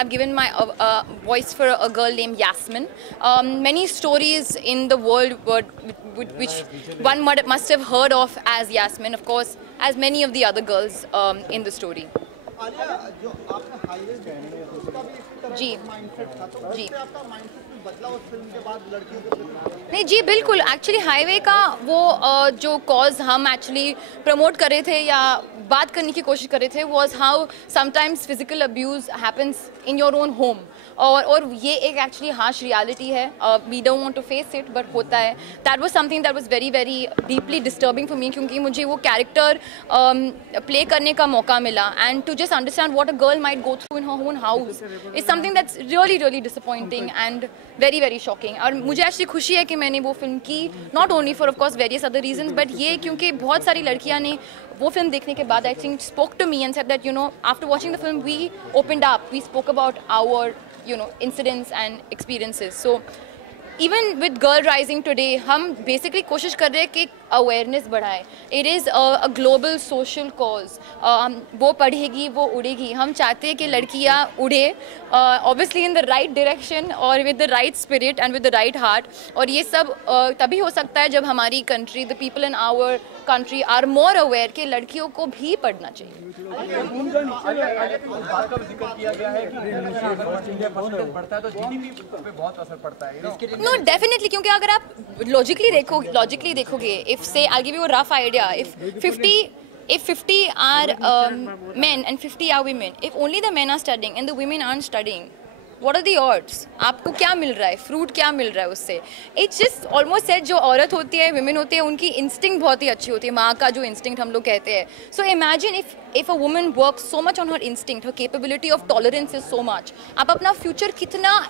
I've given my voice for a girl named Yasmin. Many stories in the world which one must have heard of as Yasmin, of course, as many of the other girls in the story. जी जी नहीं जी बिल्कुल actually highway का वो जो cause हम actually promote कर रहे थे या बात करने की कोशिश कर रहे थे was how sometimes physical abuse happens in your own home और ये एक एक्चुअली हार्श रियलिटी है. We don't want to face it but होता है. That was something that was very very deeply disturbing for me क्योंकि मुझे वो character play करने का मौका मिला and to just understand what a girl might go through in her own house is something that's really really disappointing and very very shocking. और मुझे actually खुशी है कि मैंने वो फिल्म की, not only for of course various other reasons but ये क्योंकि बहुत सारी लड़कियां ने वो फिल्म देखने के बाद I think spoke to me and said that you know after watching the film we opened up, we spoke about our incidents and experiences. So even with Girl Rising today हम basically कोशिश कर रहे हैं कि awareness बढ़ाए. It is a global social cause. वो पढ़ेगी वो उड़ेगी. हम चाहते हैं कि लड़कियाँ उड़े obviously in the right direction और with the right spirit and with the right heart. और ये सब तभी हो सकता है जब हमारी country, the people in our country are more aware कि लड़कियों को भी पढ़ना चाहिए. No, definitely क्योंकि अगर आप logically देखोगे, if say I'll give you a rough idea, if 50 are men and 50 are women, if only the men are studying and the women aren't studying, what are the odds? आपको क्या मिल रहा है, fruit क्या मिल रहा है उससे? It's just almost said जो औरत होती है, women होते हैं, उनकी instinct बहुत ही अच्छी होती है, माँ का जो instinct हम लोग कहते हैं. So imagine if a woman works so much on her instinct, her capability of tolerance is so much. आप अपना future कितना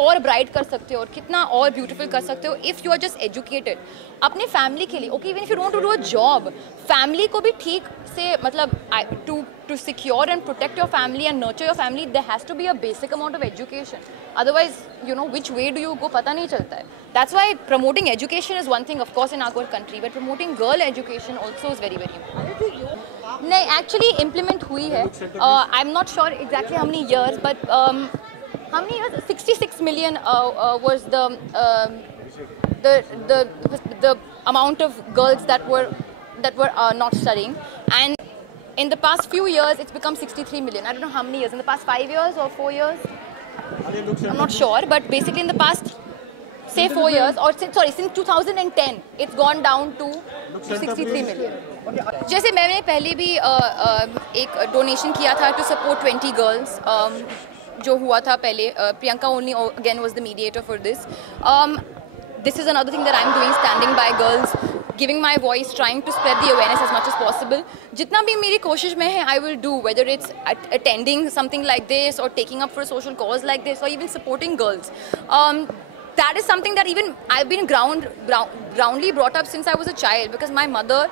और ब्राइट कर सकते हो और कितना और ब्यूटीफुल कर सकते हो if you are just educated अपने फैमिली के लिए. Okay even if you don't do a job, family को भी ठीक से मतलब to secure and protect your family and nurture your family there has to be a basic amount of education. Otherwise you know which way do you go पता नहीं चलता है. That's why promoting education is one thing of course in our country but promoting girl education also is very very important. नहीं actually implement हुई है. I am not sure exactly how many years but how many years? 66 million was the amount of girls that were not studying, and in the past few years it's become 63 million. I don't know how many years, in the past 5 years or 4 years, I'm not sure, but basically in the past say 4 years or since 2010 it's gone down to 63 million. जैसे मैंने पहले भी एक donation किया था to support 20 girls जो हुआ था पहले. Priyanka only again was the mediator for this. This is another thing that I am doing, standing by girls, giving my voice, trying to spread the awareness as much as possible. जितना भी मेरी कोशिश में है I will do, whether it's attending something like this और taking up for social cause like this और even supporting girls. That is something that even I've been groundly brought up since I was a child because my mother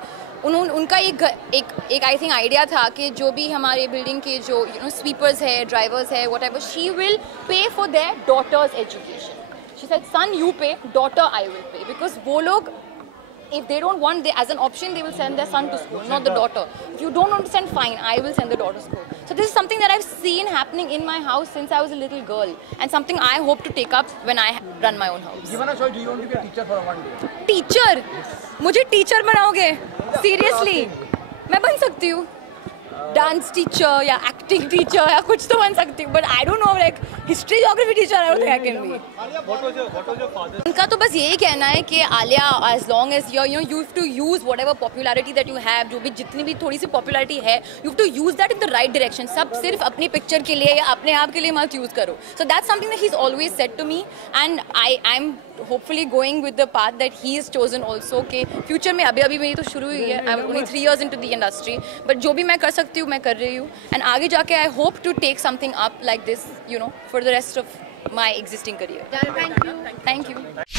उनका एक I think idea था कि जो भी हमारे building के जो स्वीपर्स है, ड्राइवर्स है, whatever, she will pay for their daughters education. She said son you pay, daughter I will pay, because वो लोग if they don't want, as an option they will send their son to school, not the daughter. If you don't understand, fine, I will send the daughter to school. So this is something that I've seen happening in my house since I was a little girl and something I hope to take up when I run my own house. Given a choice, do you want to be a teacher for one day? Teacher? मुझे teacher बनाओगे? Seriously? मैं बन सकती हूँ dance teacher या acting teacher या कुछ तो बन सकती हूँ, but I don't know like history geography teacher I don't think I can be. उनका तो बस यही कहना है कि Alia, as long as you have to use whatever popularity that you have, जो भी जितनी भी थोड़ी सी पॉपुलैरिटी है, you have to use that in the right direction. सब सिर्फ अपनी पिक्चर के लिए या अपने आप के लिए मत यूज करो. So that's something that he is always said to me and I am hopefully going with the path that he has chosen also. के future में अभी मेरी तो शुरू हुई है. I'm only 3 years into the industry, but जो भी मैं कर सकती हूँ मैं कर रही हूँ, and आगे जाके I hope to take something up like this, you know, for the rest of my existing career. Thank you. Thank you.